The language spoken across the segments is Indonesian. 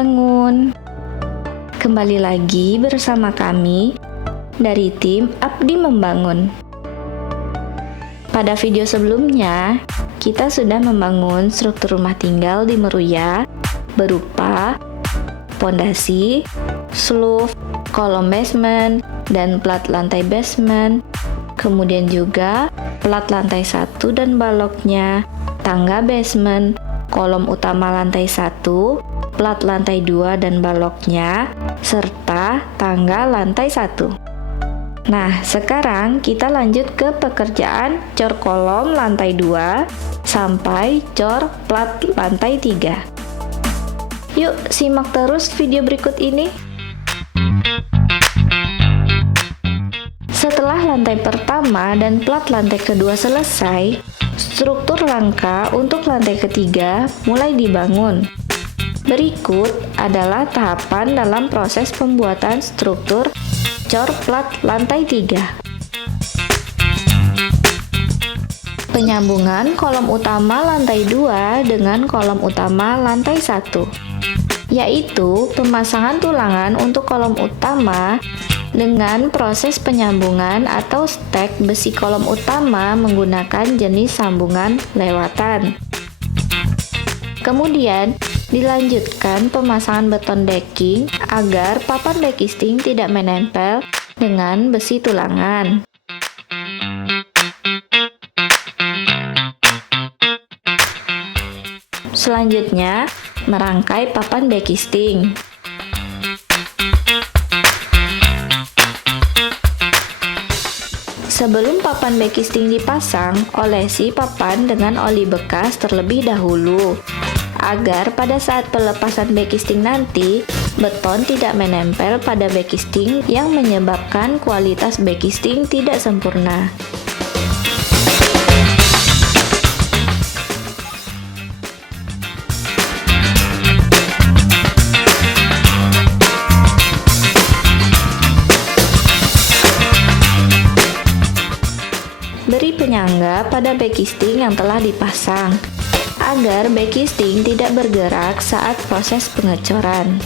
membangun. Kembali lagi bersama kami dari tim Abdi Membangun. Pada video sebelumnya, kita sudah membangun struktur rumah tinggal di Meruya berupa pondasi, slope, kolom basement, dan plat lantai basement. Kemudian juga plat lantai 1 dan baloknya, tangga basement, kolom utama lantai 1, plat lantai 2 dan baloknya, serta tangga lantai 1. Nah, sekarang kita lanjut ke pekerjaan cor kolom lantai 2 sampai cor plat lantai 3. Yuk, simak terus video berikut ini. Setelah lantai pertama dan plat lantai kedua selesai, struktur rangka untuk lantai ketiga mulai dibangun. Berikut adalah tahapan dalam proses pembuatan struktur cor plat lantai 3. Penyambungan kolom utama lantai 2 dengan kolom utama lantai 1, yaitu pemasangan tulangan untuk kolom utama dengan proses penyambungan atau stek besi kolom utama menggunakan jenis sambungan lewatan. Kemudian dilanjutkan pemasangan beton decking agar papan backisting tidak menempel dengan besi tulangan. Selanjutnya, merangkai papan backisting. Sebelum papan backisting dipasang, olesi papan dengan oli bekas terlebih dahulu, agar pada saat pelepasan backisting nanti, beton tidak menempel pada backisting yang menyebabkan kualitas backisting tidak sempurna. Beri penyangga pada backisting yang telah dipasang, agar backisting tidak bergerak saat proses pengecoran.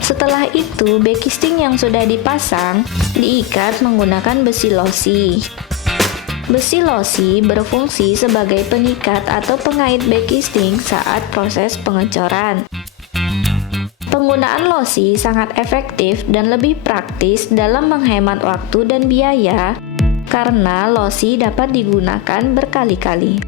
Setelah itu, backisting yang sudah dipasang diikat menggunakan besi losi. Besi losi berfungsi sebagai pengikat atau pengait backisting saat proses pengecoran. Penggunaan losi sangat efektif dan lebih praktis dalam menghemat waktu dan biaya karena losi dapat digunakan berkali-kali.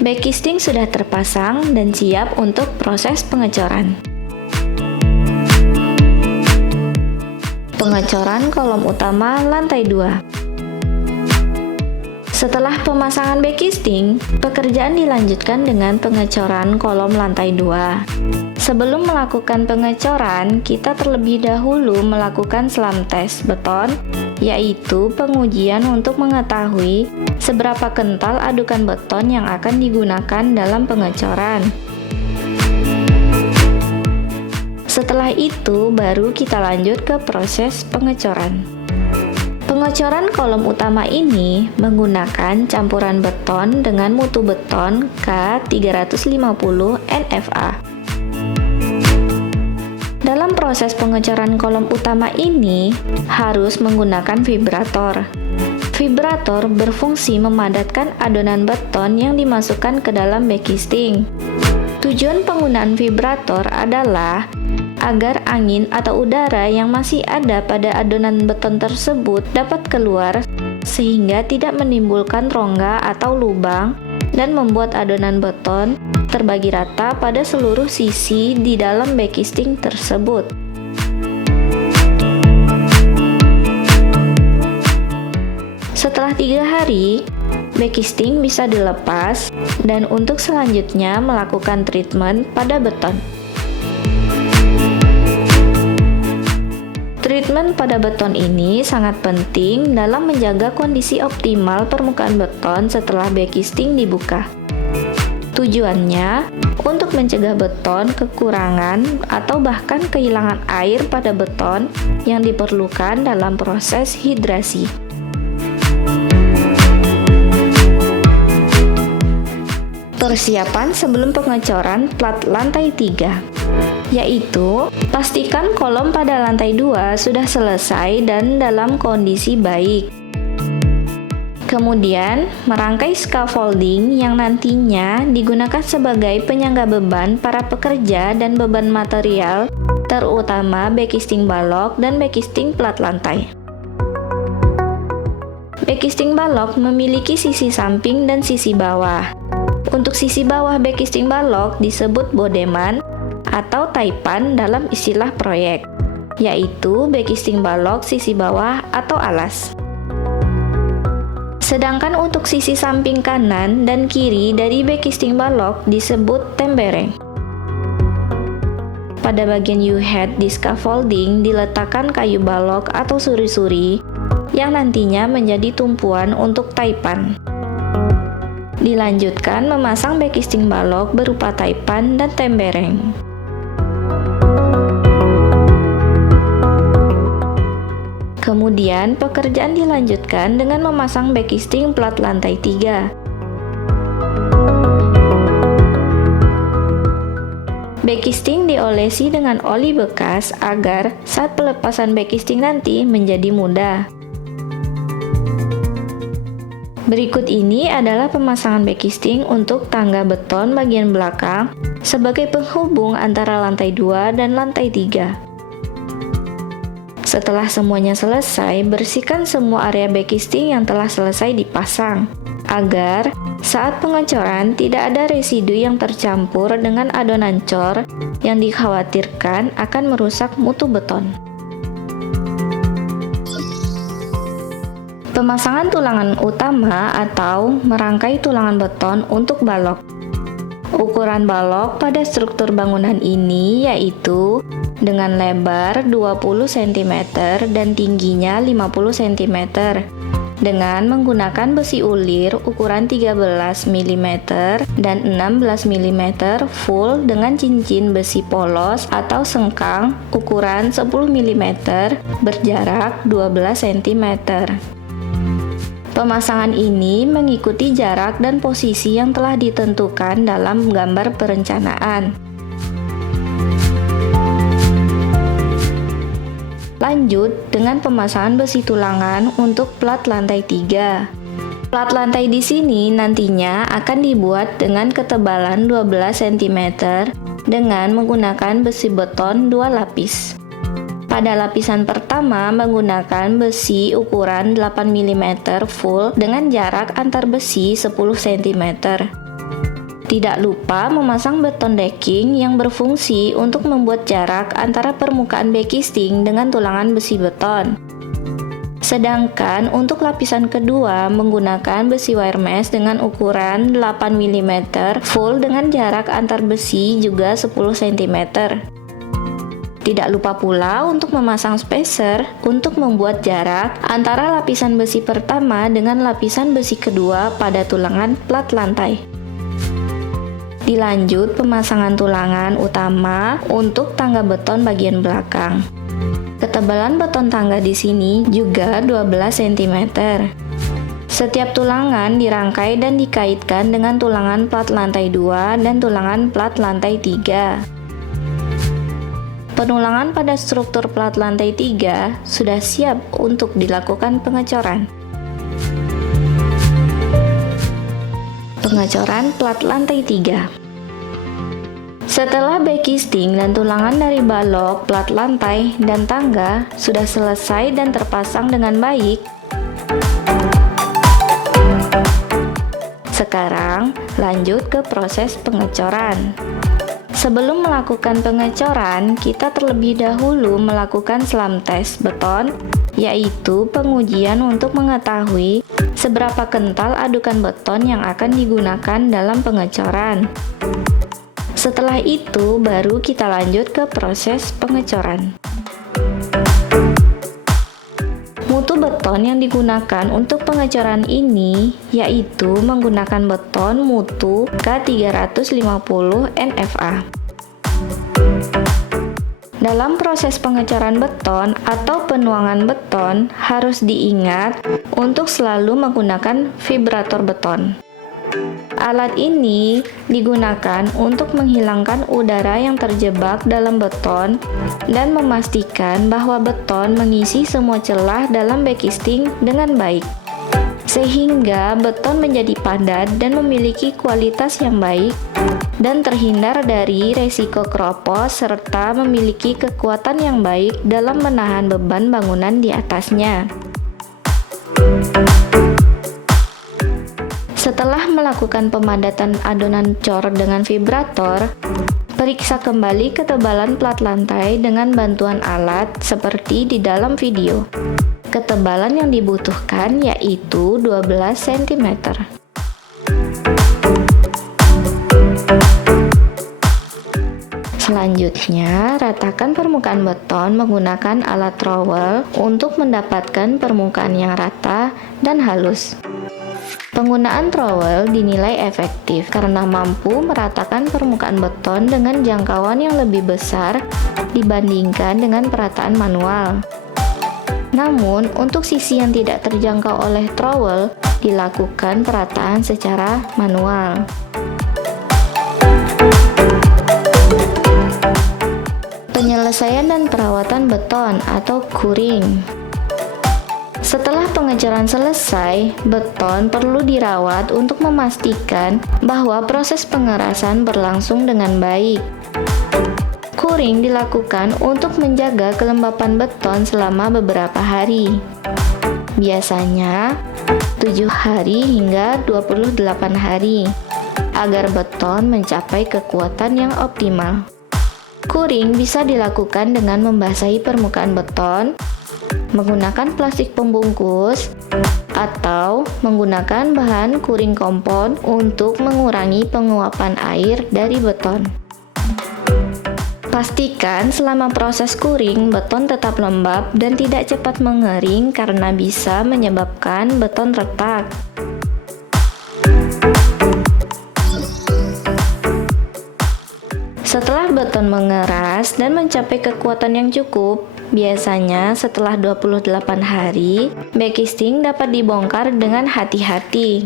Backisting sudah terpasang dan siap untuk proses pengecoran. Pengecoran kolom utama lantai 2. Setelah pemasangan backisting, pekerjaan dilanjutkan dengan pengecoran kolom lantai 2. Sebelum melakukan pengecoran, kita terlebih dahulu melakukan slam test beton, yaitu pengujian untuk mengetahui seberapa kental adukan beton yang akan digunakan dalam pengecoran. Setelah itu, baru kita lanjut ke proses pengecoran. Pengecoran kolom utama ini menggunakan campuran beton dengan mutu beton K350 NFA. Dalam proses pengecoran kolom utama ini harus menggunakan vibrator. Vibrator berfungsi memadatkan adonan beton yang dimasukkan ke dalam backisting. Tujuan penggunaan vibrator adalah agar angin atau udara yang masih ada pada adonan beton tersebut dapat keluar sehingga tidak menimbulkan rongga atau lubang dan membuat adonan beton terbagi rata pada seluruh sisi di dalam backisting tersebut. Setelah 3 hari, backisting bisa dilepas dan untuk selanjutnya melakukan treatment pada beton. Treatment pada beton ini sangat penting dalam menjaga kondisi optimal permukaan beton setelah backisting dibuka. Tujuannya untuk mencegah beton kekurangan atau bahkan kehilangan air pada beton yang diperlukan dalam proses hidrasi. Persiapan sebelum pengecoran plat lantai 3, yaitu pastikan kolom pada lantai 2 sudah selesai dan dalam kondisi baik. Kemudian, merangkai scaffolding yang nantinya digunakan sebagai penyangga beban para pekerja dan beban material, terutama backisting balok dan backisting plat lantai. Backisting balok memiliki sisi samping dan sisi bawah. Untuk sisi bawah backisting balok disebut bodeman atau taipan dalam istilah proyek, yaitu backisting balok sisi bawah atau alas. Sedangkan untuk sisi samping kanan dan kiri dari backisting balok disebut tembereng. Pada bagian U-head di scaffolding diletakkan kayu balok atau suri-suri yang nantinya menjadi tumpuan untuk taipan. Dilanjutkan memasang backisting balok berupa taipan dan tembereng. Kemudian pekerjaan dilanjutkan dengan memasang backisting plat lantai 3. Backisting diolesi dengan oli bekas agar saat pelepasan backisting nanti menjadi mudah. Berikut ini adalah pemasangan backisting untuk tangga beton bagian belakang sebagai penghubung antara lantai 2 dan lantai 3. Setelah semuanya selesai, bersihkan semua area backisting yang telah selesai dipasang, agar saat pengecoran tidak ada residu yang tercampur dengan adonan cor yang dikhawatirkan akan merusak mutu beton. Pemasangan tulangan utama atau merangkai tulangan beton untuk balok. Ukuran balok pada struktur bangunan ini yaitu dengan lebar 20 cm dan tingginya 50 cm dengan menggunakan besi ulir ukuran 13 mm dan 16 mm full dengan cincin besi polos atau sengkang ukuran 10 mm berjarak 12 cm. Pemasangan ini mengikuti jarak dan posisi yang telah ditentukan dalam gambar perencanaan. Lanjut dengan pemasangan besi tulangan untuk plat lantai 3. Plat lantai di sini nantinya akan dibuat dengan ketebalan 12 cm dengan menggunakan besi beton 2 lapis. Pada lapisan pertama menggunakan besi ukuran 8 mm full dengan jarak antar besi 10 cm. Tidak lupa memasang beton decking yang berfungsi untuk membuat jarak antara permukaan backisting dengan tulangan besi beton. Sedangkan untuk lapisan kedua menggunakan besi wire mesh dengan ukuran 8 mm full dengan jarak antar besi juga 10 cm. Tidak lupa pula untuk memasang spacer untuk membuat jarak antara lapisan besi pertama dengan lapisan besi kedua pada tulangan plat lantai. Dilanjut pemasangan tulangan utama untuk tangga beton bagian belakang. Ketebalan beton tangga di sini juga 12 cm. Setiap tulangan dirangkai dan dikaitkan dengan tulangan plat lantai 2 dan tulangan plat lantai 3. Penulangan pada struktur plat lantai 3 sudah siap untuk dilakukan pengecoran. Pengecoran plat lantai 3. Setelah backisting dan tulangan dari balok, plat lantai, dan tangga sudah selesai dan terpasang dengan baik, sekarang lanjut ke proses pengecoran. Sebelum melakukan pengecoran, kita terlebih dahulu melakukan slam test beton, yaitu pengujian untuk mengetahui seberapa kental adukan beton yang akan digunakan dalam pengecoran. Setelah itu, baru kita lanjut ke proses pengecoran. Mutu beton Beton yang digunakan untuk pengecoran ini yaitu menggunakan beton mutu K350 NFA. Dalam proses pengecoran beton atau penuangan beton harus diingat untuk selalu menggunakan vibrator beton. Alat ini digunakan untuk menghilangkan udara yang terjebak dalam beton dan memastikan bahwa beton mengisi semua celah dalam backcasting dengan baik, sehingga beton menjadi padat dan memiliki kualitas yang baik dan terhindar dari resiko keropos serta memiliki kekuatan yang baik dalam menahan beban bangunan di atasnya. Setelah melakukan pemadatan adonan cor dengan vibrator, periksa kembali ketebalan plat lantai dengan bantuan alat seperti di dalam video. Ketebalan yang dibutuhkan yaitu 12 cm. Selanjutnya, ratakan permukaan beton menggunakan alat trowel untuk mendapatkan permukaan yang rata dan halus. Penggunaan trowel dinilai efektif karena mampu meratakan permukaan beton dengan jangkauan yang lebih besar dibandingkan dengan perataan manual. Namun, untuk sisi yang tidak terjangkau oleh trowel, dilakukan perataan secara manual. Penyelesaian dan perawatan beton atau curing. Setelah pengecoran selesai, beton perlu dirawat untuk memastikan bahwa proses pengerasan berlangsung dengan baik. Curing dilakukan untuk menjaga kelembapan beton selama beberapa hari. Biasanya 7 hari hingga 28 hari agar beton mencapai kekuatan yang optimal. Curing bisa dilakukan dengan membasahi permukaan beton, menggunakan plastik pembungkus, atau menggunakan bahan curing kompon untuk mengurangi penguapan air dari beton. Pastikan selama proses curing, beton tetap lembab dan tidak cepat mengering karena bisa menyebabkan beton retak. Setelah beton mengeras dan mencapai kekuatan yang cukup, biasanya setelah 28 hari, backcasting dapat dibongkar dengan hati-hati.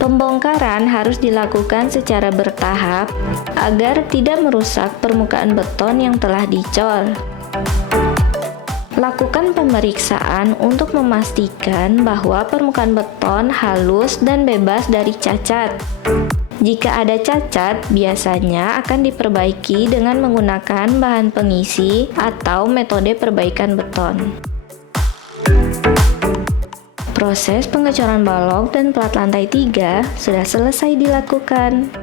Pembongkaran harus dilakukan secara bertahap agar tidak merusak permukaan beton yang telah dicor. Lakukan pemeriksaan untuk memastikan bahwa permukaan beton halus dan bebas dari cacat. Jika ada cacat, biasanya akan diperbaiki dengan menggunakan bahan pengisi atau metode perbaikan beton. Proses pengecoran balok dan plat lantai 3 sudah selesai dilakukan.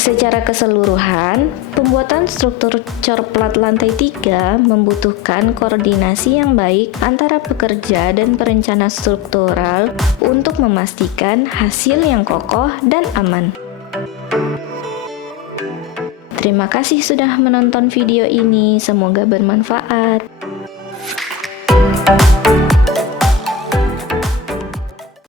Secara keseluruhan, pembuatan struktur cor plat lantai 3 membutuhkan koordinasi yang baik antara pekerja dan perencana struktural untuk memastikan hasil yang kokoh dan aman. Terima kasih sudah menonton video ini, semoga bermanfaat.